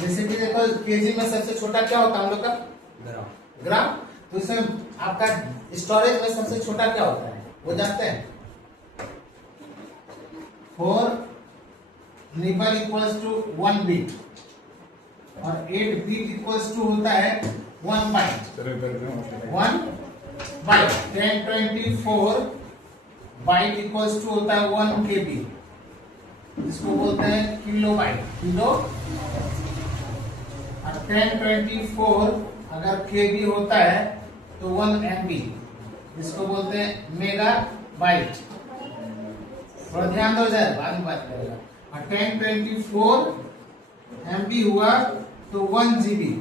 जैसे कि देखो केजी में सबसे छोटा क्या होता है हम लोग का? ग्राम। तो इसमें आपका स्टोरेज में सबसे छोटा क्या होता है वो जानते हैं? 4 निबल इक्वल्स टू 1 बीट और 8 बीट इक्वल्स टू होता है 1 byte. 1 byte 1024 byte equals to होता है 1 केबी, इसको बोलते हैं किलो बाइट, किलो। और 1024 अगर केबी होता है तो 1 एमबी, इसको बोलते हैं मेगा बाइट। थोड़ा ध्यान दो जरा, बाद में बात करेगा। और 1024 एमबी हुआ तो 1 जीबी,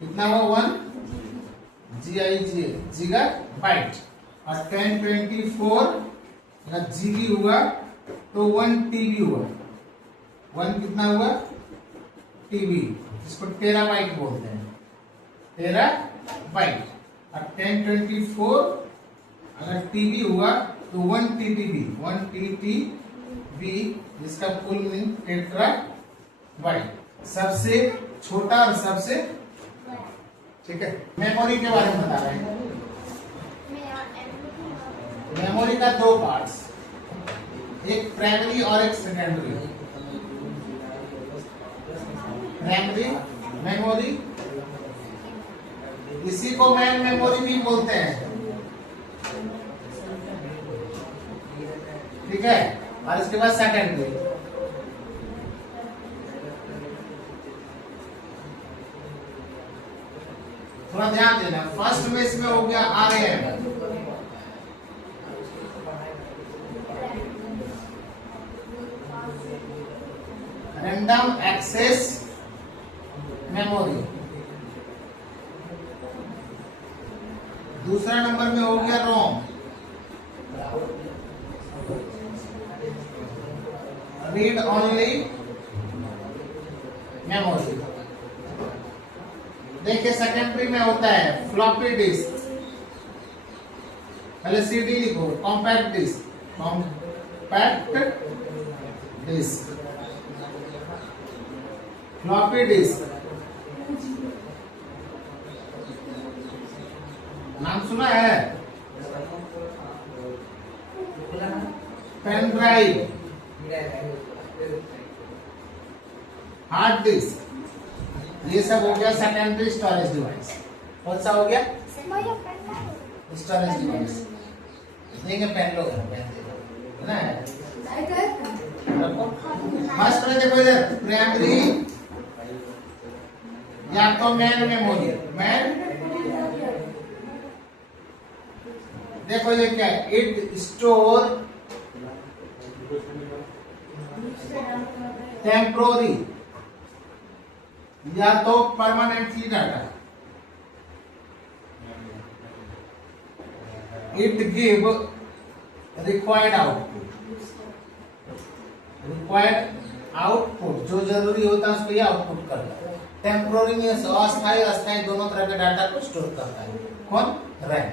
कितना हुआ? 1 जीगा बाइट। और 1024 अगर जीबी हुआ तो 1 टीबी हुआ, 1 कितना हुआ? टीबी, इसको टेराबाइट बोलते हैं, टेराबाइट। और 1024 अगर टीबी हुआ तो 1 टीटीबी, 1 टीटीबी, जिसका फुल मीनिंग टेट्राबाइट। सबसे छोटा और सबसे, ठीक है। मेमोरी के बारे में बता रहे हैं। मेमोरी का 2 पार्ट्स, एक प्राइमरी और एक सेकेंडरी। प्राइमरी मेमोरी, इसी को मेन मेमोरी भी बोलते हैं, ठीक है। और इसके बाद सेकेंडरी। थोड़ा ध्यान देना, फर्स्ट में इसमें हो गया आरएम, रैंडम एक्सेस मेमोरी। दूसरा नंबर में हो गया रोम, रीड ओनली मेमोरी। देखिए सेकेंडरी में होता है फ्लॉपी डिस्क, पहले सीडी लिखो, compact disc, compact disc, floppy disk, नाम सुना है? पेन ड्राइव, हार्ड डिस्क, ये सब हो गया सेकेंडरी स्टोरेज डिवाइस। कौन सा हो गया? Storage device. देंगे पेन लो, पेन दे दो ना। फर्स्ट में देखो इधर प्राइमरी या तो मेन मेमोरी, मेन। देखो ये क्या है? इट स्टोर टेम्पोररी या तो permanently data. It give required output, required output जो जरूरी होता है उसको ये आउटपुट करता है। टेम्पोररी में अस्थायी अस्थायी दोनों तरह के डाटा को स्टोर करता है। कौन? रैम,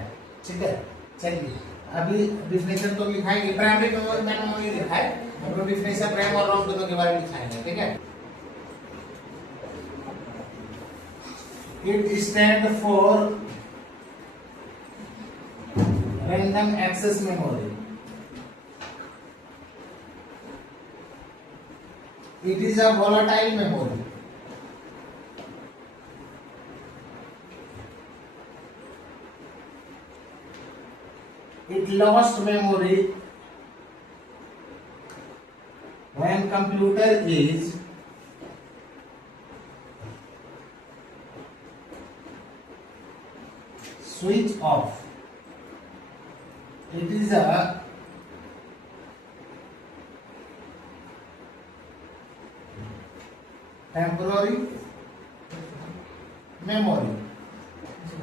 ठीक है। चलिए अभी डिफिनेशन तो लिखाएंगे, प्राइमरी मेमोरी लिखा है, हम लोग डिफिनेशन रैम और रोम दोनों के बारे में लिखाएंगे, ठीक है। It stands for random access memory. It is a volatile memory. It lost memory when computer is switch off. It is a temporary memory.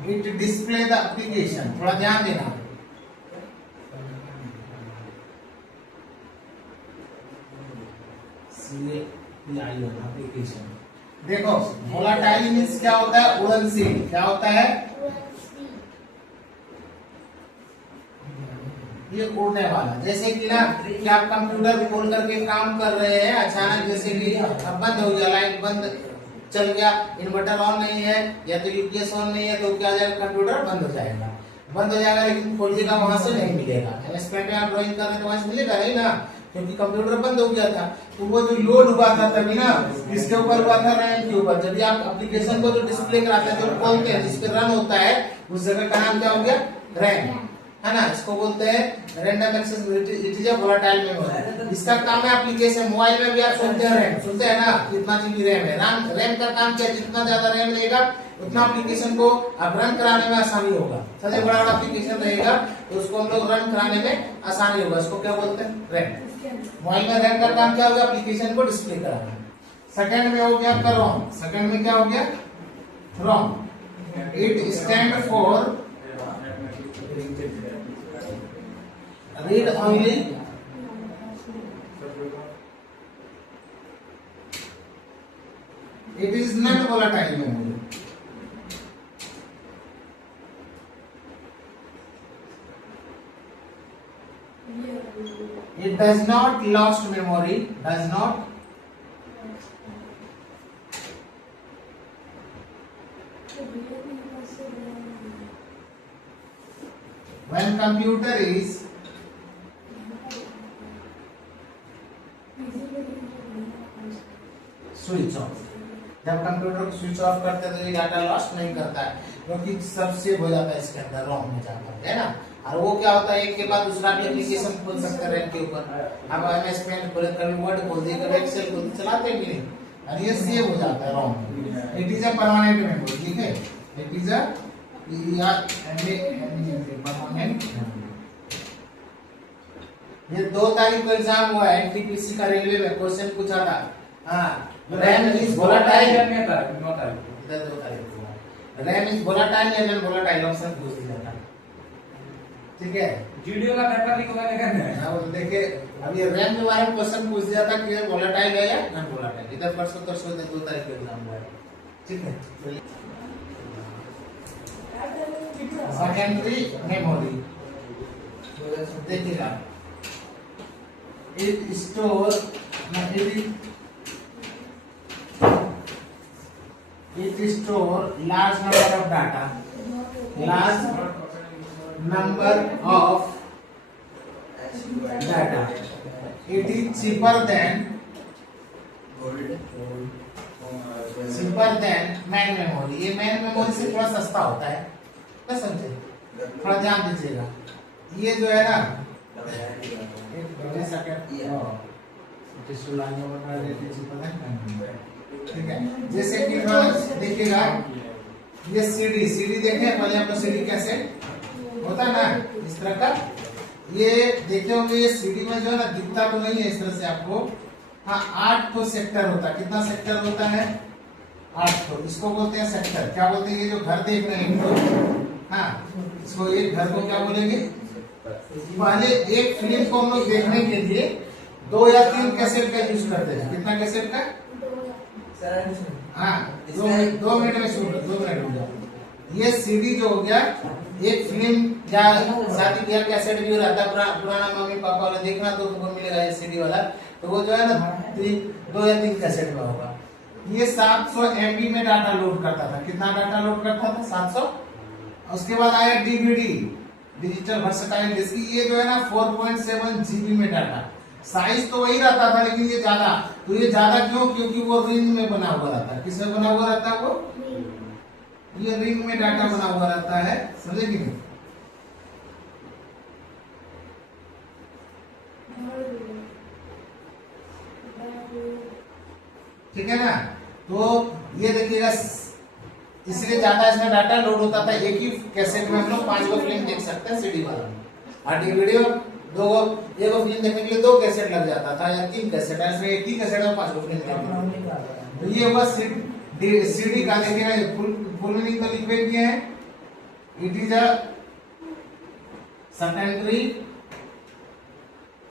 It display the application. थोड़ा ध्यान देना, एप्लीकेशन। देखो वोलाटाइल मींस क्या होता है? उड़नशील। क्या होता है? ये उड़ने वाला। जैसे कि ना कि आप कंप्यूटर खोल करके काम कर रहे हैं, अचानक जैसे कि अब बंद हो गया, लाइट बंद चल गया, इन्वर्टर ऑन नहीं है या तो यूपीएस ऑन नहीं है तो क्या हो जाएगा, कंप्यूटर बंद हो जाएगा। बंद हो जाएगा लेकिन 4G का वहां से नहीं मिलेगा। एमएस पेंट में आप ड्राइंग कर रहे हैं तो वहां से मिलेगा नहीं ना, क्योंकि कंप्यूटर बंद हो गया था। तो वो जो लोड हुआ था तभी ना, इसके ऊपर हुआ था, रैम के ऊपर। जब आप एप्लीकेशन को जो डिस्प्ले कराते हैं, जो खोलते हैं, जिसपे रन होता है, उस जगह का नाम क्या हो गया, रैम, है ना। इसको बोलते हैं random access, it is a volatile memory. इसका काम है एप्लीकेशन, मोबाइल में भी आप सुनते हैं रैम, सुनते हैं ना, कितना जीबी रैम है। रैम का काम क्या है, जितना ज्यादा रैम रहेगा उतना एप्लीकेशन को आप रन कराने में आसानी होगा। सबसे बड़ा एप्लीकेशन रहेगा तो उसको हम लोग रन कराने में आसानी होगा, उसको क्या बोलते हैं, रैम। मोबाइल में रैम का काम क्या होगा, एप्लीकेशन को डिस्प्ले कराना। सेकंड में हो गया आपका रोम। सेकंड में क्या हो गया, ROM. It stand for read only it is not volatile memory. It does not lost memory, does not when computer is switch off. जब कंप्यूटर को स्विच ऑफ करते हैं तो ये डाटा लॉस्ट नहीं करता है, क्योंकि सब सेव हो जाता है इसके अंदर, रोम में जाकर, है ना। और वो क्या होता है, एक के बाद दूसरा भी एप्लीकेशन खोल सकते हैं रैम के ऊपर। अब एमएस पेंट खोले, कभी वर्ड खोल दिए, कभी एक्सेल खोल दिए, चलाते भी नहीं, और ये सेव हो जाता है रोम में। It is a permanent memory, ठीक है। It is a permanent. ये 2 तारीख को एग्जाम हुआ है, एनटीपीसी का, रेलवे में क्वेश्चन पूछा था। हाँ, रैम इज वोलेटाइल, इधर 2 तारीख को रैम इज वोलेटाइल या नॉन वोलेटाइल ऑप्शन पूछ दिया था, ठीक है। वीडियो का पेपर लिख वाले करना है। हाँ, देखिए अब ये रैम के बारे में क्वेश्चन पूछ दिया था कि वोलेटाइल है या नॉन वोलेटाइल। इधर परसों 2 तारीख को एग्जाम हुआ है, ठीक है। सेकेंडरी मेमोरी देखिएगा, it store it store large number of data, large number of data. It is cheaper than main memory. ये main memory से थोड़ा सस्ता होता है, क्या समझे, थोड़ा ध्यान दीजिएगा। ये जो है ना, ठीक है। जैसे कि देखिएगा, ये सीडी देखे पहले आपको, सीडी कैसे होता है ना, इस तरह का। ये देखे होंगे, ये सीडी में जो है ना, दिखता तो नहीं है इस तरह से आपको। हाँ, 8 तो सेक्टर होता है। कितना सेक्टर होता है, 8 तो। इसको बोलते हैं सेक्टर। क्या बोलते हैं, ये जो घर देख रहे हैं, हाँ, इसको, एक घर को क्या बोलेंगे। पहले एक फिल्म को हम लोग देखने के लिए 2 या 3 कैसेट का यूज करते हैं। कितना कैसेट का, हाँ, 2 मिनट में शुरू, 2 मिनट हो गया। ये सीडी जो हो गया, एक फिल्म या शादी ब्याह कैसेट भी रहता है, पुराना मम्मी पापा वाला देखना तो तुमको मिलेगा ये सीडी वाला, तो वो जो है ना 2 या 3 कैसेट में होगा। ये 700 MB में डाटा लोड करता था। कितना डाटा लोड करता था, 700। उसके बाद आया डीवीडी, डिजिटल वर्सेटाइल डिस्क। ये जो है ना 4.7 GB में डाटा। साइज तो वही रहता था लेकिन ये ज्यादा। तो ये ज्यादा क्यों, क्योंकि वो रिंग में बना हुआ रहता है। किसमें बना हुआ रहता है, वो ये रिंग में डाटा बना हुआ रहता है, समझे कि नहीं। ठीक है ना। तो ये देखिएगा, इसलिए ज्यादा इसमें डाटा लोड होता था। एक ही कैसेट में हम लोग 5 गो फिल्म देख सकते हैं सीडी वाला। और डीवीडी में 2 गो, एक गो फिल्म देखने के लिए 2 कैसेट लग जाता था या 3 कैसेट। इसमें एक ही कैसेट में 5 गो फिल्म देखते। तो ये हुआ सीडी का। देखिएगा, फुल मीनिंग तो लिख दिए हैं। It is a secondary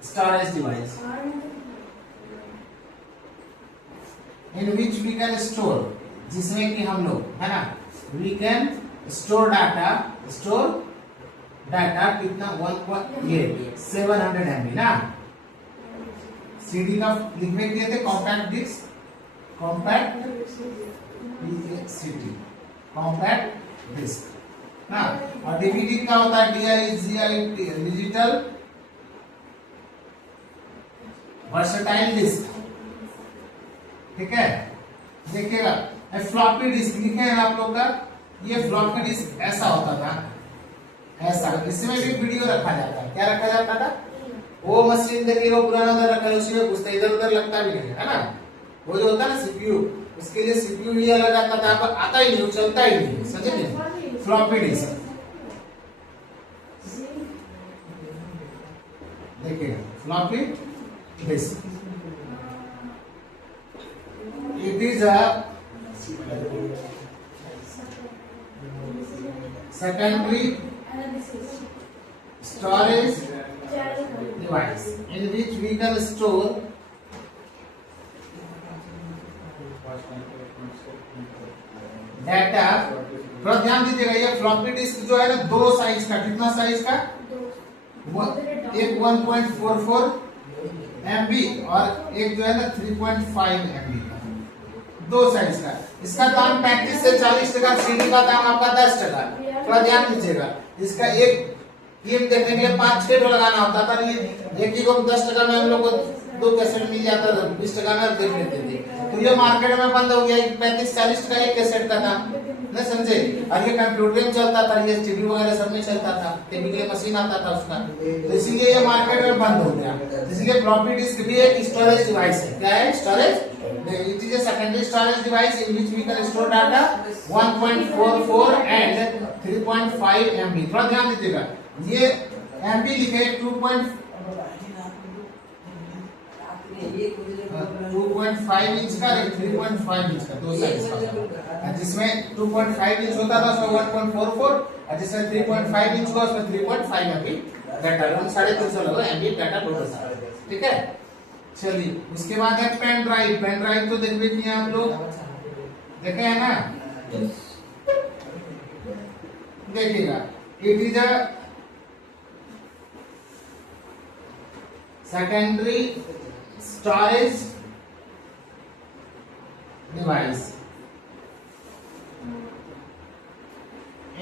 storage device in which we can store, जिसमें कि हम लोग, है ना, वी कैन स्टोर डाटा कितना, 700 MB ना। सीडी का लिखने के लिए थे कॉम्पैक्ट डिस्क, कॉम्पैक्ट सीटी कॉम्पैक्ट डिस्क ना। और डीवीडी क्या होता है, DIGIT डिजिटल वर्सेटाइल डिस्क, ठीक है। देखिएगा फ्लॉपी डिस्क लिखे हैं आप लोग का, ये फ्लॉपी डिस्क ऐसा होता था, ऐसा, इसमें भी वीडियो रखा जाता है, क्या रखा जाता था, वो मशीन देखिए वो पुराना उधर रखा है, उसी में घुसता, इधर उधर लगता भी नहीं है ना, वो जो होता है ना सीपीयू, उसके लिए सीपीयू भी अलग आता था, अब आता ही नहीं, चलता ही नहीं, समझे। फ्लॉपी डिस्क देखिए, floppy disk it is a secondary storage device in which we can store data. थोड़ा ध्यान दीजिएगा, ये फ्लॉपी डिस्क जो है ना, दो साइज का, कितना साइज का, एक 1.44 MB और एक जो है ना 3.5 MB का, दो साइज का। इसका दाम 35 से 40 टका, सीडी का दाम आपका 10 टका। थोड़ा ध्यान दीजिएगा, इसका एक फिल्म देखने के लिए 5-6 लगाना होता था, ये एक ही को 10 टका में हम लोग को 2 कैसेट मिल जाता था, 20 टका में देख लेते थे। तो ये मार्केट में बंद हो गया, 35-40 टका एक कैसेट का दाम, नहीं समझे। और ये कंप्यूटर में चलता था, ये टीवी वगैरह सब में चलता था, टीवी के मशीन आता था उसका, तो इसीलिए ये मार्केट में बंद हो गया। इसलिए फ्लॉपी डिस्क भी एक स्टोरेज डिवाइस है। क्या है, storage. It is a secondary storage device in which we can store data 1.44 and 3.5 MB। थोड़ा ध्यान दीजिएगा, ये MB लिखे 2.5 इंच का, 3.5 इंच का, दो साइज का। जिसमें 2.5 इंच होता था उसमें 1.44 और जिसमें 3.5 इंच का उसमें 3.5 MB data, 350 MB data load होता है, ठीक है। चलिए, उसके बाद है पेन ड्राइव। पेन ड्राइव तो देख लीजिए आप लोग, देखे हैं ना, देखिएगा, it is a secondary storage device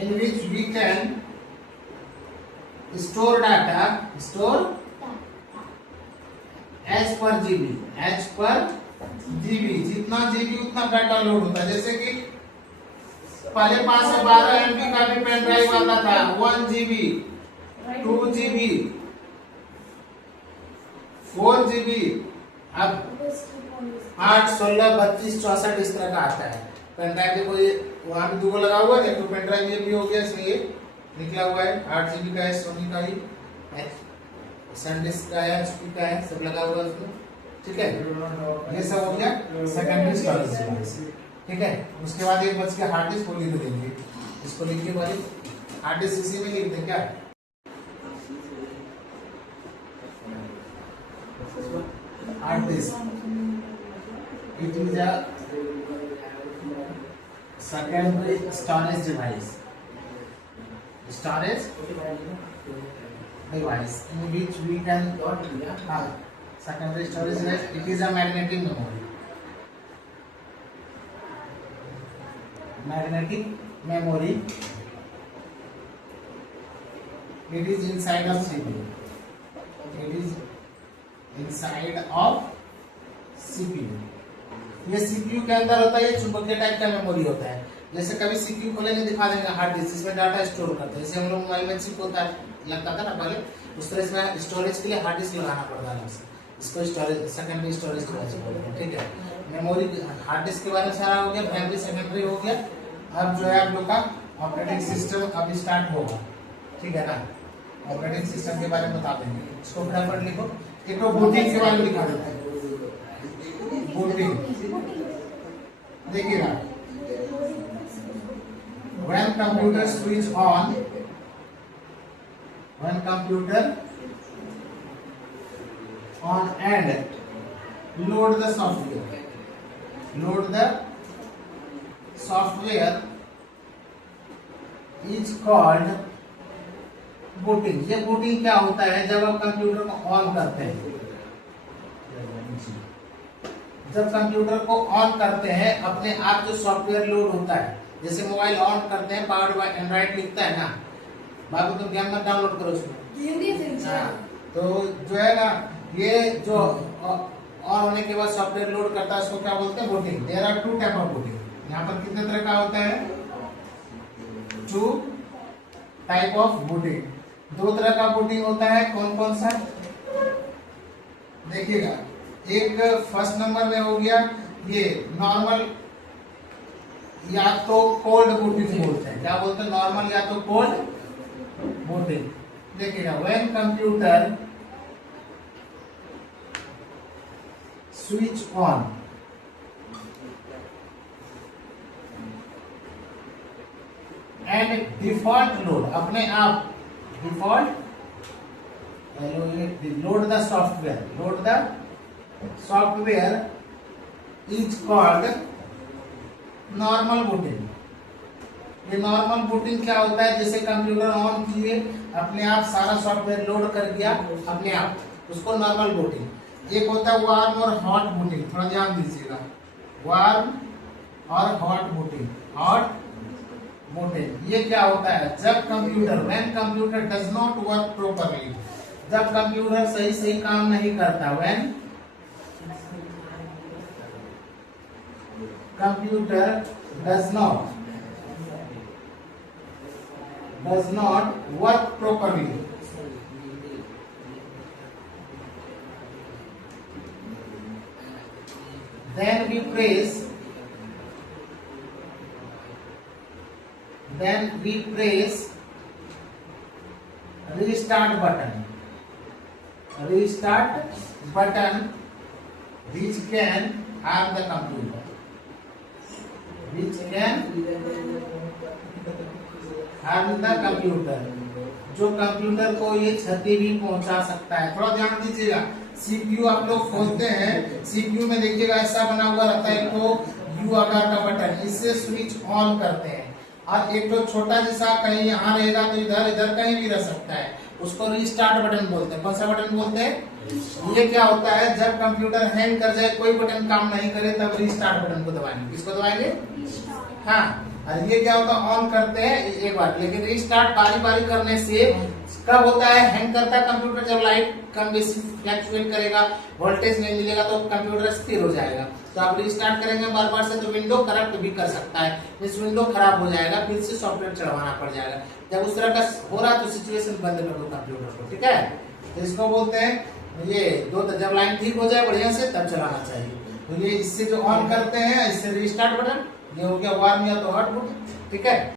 in which we can store data, store as per GB, as per GB, जितना GB उतना डाटा लोड होता है। जैसे कि पहले 5 से 12 MB का भी पेन ड्राइव आता था, 1 GB, 2 GB, 4 GB, अब 8, 16, 32, 64 इस तरह का आता है पेन ड्राइव। देखो ये वहां भी 2 लगा हुआ है, तो पेन ड्राइव ये भी हो गया, इसमें ये निकला हुआ है, 8 GB का है, सोनी का ही, सैनडिस्क का है, HP का है, सब लगा हुआ है उसमें, ठीक है। ये सब हो गया सेकेंडरी स्टोरेज डिवाइस, ठीक है। उसके बाद एक बच के हार्ड डिस्क को लिख देंगे, इसको लिखिए भाई, हार्ड डिस्क इसी में लिख दें क्या, hard disk it is a secondary storage device, storage device in which we can secondary storage device, it is a magnetic memory, magnetic memory, it is inside of CPU, it is inside of CPU। ये CPU के अंदर होता है, ये चुंबकीय type का memory होता है। जैसे कभी सीपीयू खोलेंगे दिखा देंगे हार्ड डिस्क, इसमें डाटा स्टोर करते हैं, जैसे हम लोग मोबाइल में चिप होता है, लगता था ना पहले, उस तरह इसमें स्टोरेज के लिए हार्ड डिस्क लगाना पड़ता है, इसको स्टोरेज, सेकेंडरी स्टोरेज डिवाइस बोलते हैं, ठीक है। मेमोरी, हार्ड डिस्क के बारे में सारा हो गया, प्राइमरी सेकेंडरी हो गया। अब जो है आप लोग का ऑपरेटिंग सिस्टम अब स्टार्ट होगा, ठीक है ना। ऑपरेटिंग सिस्टम के बारे में बता देंगे, इसको फटाफट लिखो। एक तो बूटिंग के बारे में दिखा देते हैं, बूटिंग देखिएगा, when computer switch on, when computer on and load the software, load the software is called booting। ये booting क्या होता है, जब आप कंप्यूटर को ऑन करते हैं, जब कंप्यूटर को ऑन करते हैं अपने आप जो सॉफ्टवेयर लोड होता है, जैसे मोबाइल ऑन करते हैं पावर्ड बाय एंड्रॉइड लिखता है ना, बाकी तुम गेम मत डाउनलोड करो उसमें। हाँ, तो जो है ना ये जो ऑन होने के बाद सॉफ्टवेयर लोड करता है उसको क्या बोलते हैं, booting. There are two type of booting. यहाँ पर कितने तरह का होता है, टू टाइप ऑफ बूटिंग। दो तरह का बूटिंग होता है, कौन कौन सा देखिएगा। एक फर्स्ट नंबर में हो गया ये नॉर्मल या तो कोल्ड बूटिंग बोलते हैं। क्या बोलते हैं, नॉर्मल या तो कोल्ड बूटिंग। देखिएगा, when computer switch on and default load, अपने आप default load the software is called normal booting. ये नॉर्मल बूटिंग क्या होता है, जैसे कंप्यूटर ऑन किए अपने आप सारा सॉफ्टवेयर लोड कर दिया अपने आप, उसको नॉर्मल बूटिंग। एक होता है वार्म और हॉट बूटिंग, थोड़ा ध्यान दीजिएगा, वार्म और हॉट बूटिंग। हॉट बूटिंग ये क्या होता है, जब computer when computer does not work properly, जब कंप्यूटर सही सही काम नहीं करता, when computer does not work properly, then we press restart button which can harm the computer, जो कंप्यूटर को ये क्षति भी पहुंचा सकता है। थोड़ा ध्यान दीजिएगा, सीपीयू आप लोग खोलते हैं, सीपीयू में देखिएगा ऐसा बना हुआ रहता है, तो यू आकार का बटन, इससे स्विच ऑन करते हैं। और एक तो छोटा जैसा कहीं यहाँ रहेगा तो इधर इधर कहीं भी रह सकता है, उसको रिस्टार्ट बटन बोलते हैं। कौन सा बटन बोलते हैं, ये क्या होता है, जब कंप्यूटर हैंग कर जाए, कोई बटन काम नहीं करे, तब रिस्टार्ट बटन को दबाएंगे। किसको दबाएंगे, हाँ। और ये क्या होता है, ऑन करते हैं एक बार, लेकिन रिस्टार्ट बारी बारी करने से कब होता है, हैंग करता है कंप्यूटर, जब लाइट कम बेसी फ्लक्चुएट करेगा, वोल्टेज नहीं मिलेगा तो कंप्यूटर स्थिर हो जाएगा। तो आप रिस्टार्ट करेंगे बार बार से तो विंडो करप्ट भी कर सकता है, इस विंडो खराब हो जाएगा, फिर से सॉफ्टवेयर चढ़वाना पड़ जाएगा। जब उस तरह का हो रहा है तो सिचुएशन बंद कर दो कंप्यूटर को, ठीक है। तो इसको बोलते हैं ये दो, जब लाइन ठीक हो जाए बढ़िया से तब चलाना चाहिए। तो ये इससे जो ऑन करते हैं, इससे रिस्टार्ट बटन, ये हो गया वार्म या तो हॉट बटन, ठीक है।